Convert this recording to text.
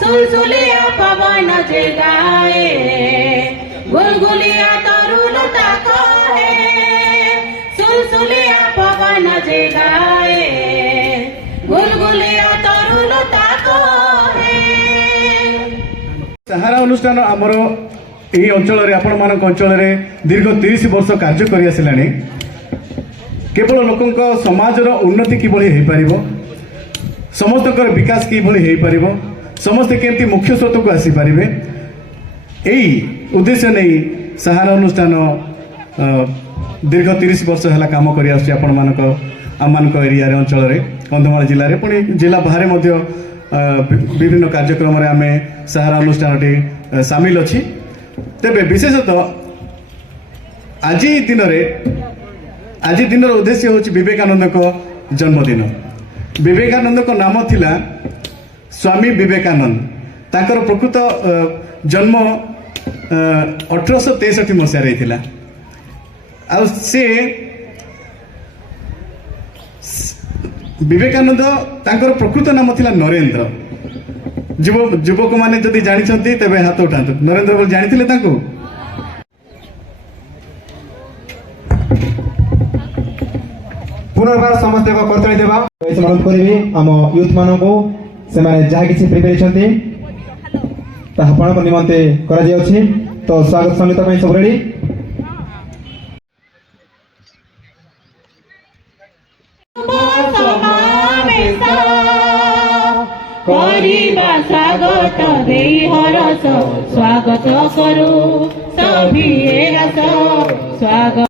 सुलसुलिया पवन जे गाए गुलगुलिया तरुलता कहे सुलसुलिया पवन जे गाए गुलगुलिया तरुलता कहे। सहारा अनुष्ठान आमर यही अंचल आपण मान अंचल दीर्घ 30 वर्ष कार्य कर आसिलानी। केवल लोक समाजर उन्नति किभली हो पार समस्त विकास किभली हो पार समस्ते केमती मुख्य स्रोत को आसीपारे यही उद्देश्य नहीं सहारा अनुष्ठान दीर्घ 30 वर्ष है कम कर आम एरिया अंचल कंधमाल जिले में पुणी जिला बाहर विभिन्न कार्यक्रम आम सहारा अनुष्ठान सामिल अच्छी। तेरे विशेषतः आज दिन उद्देश्य हूँ विवेकानंद को जन्मदिन। विवेकानंद को नाम थिला स्वामी विवेकानंद। ताकर प्रकृत जन्म 1863 मसीह आ से विवेकानंद ताकर प्रकृत नाम थिला नरेंद्र। युवक माने जदि जानिछंती तेबे हाथ उठांतु। नरेंद्र बोल जानिथिले ताको? पुनर्बार समस्त को कर्तव्य देवा अनुरोध करी आम यूथ मान को से जहाँ किसी प्रिपेरेसन थी तापण निमंते कर तो स्वागत संगीत सब रेडी। स्वागत दे हरस स्वागत करू सभी स्वागत।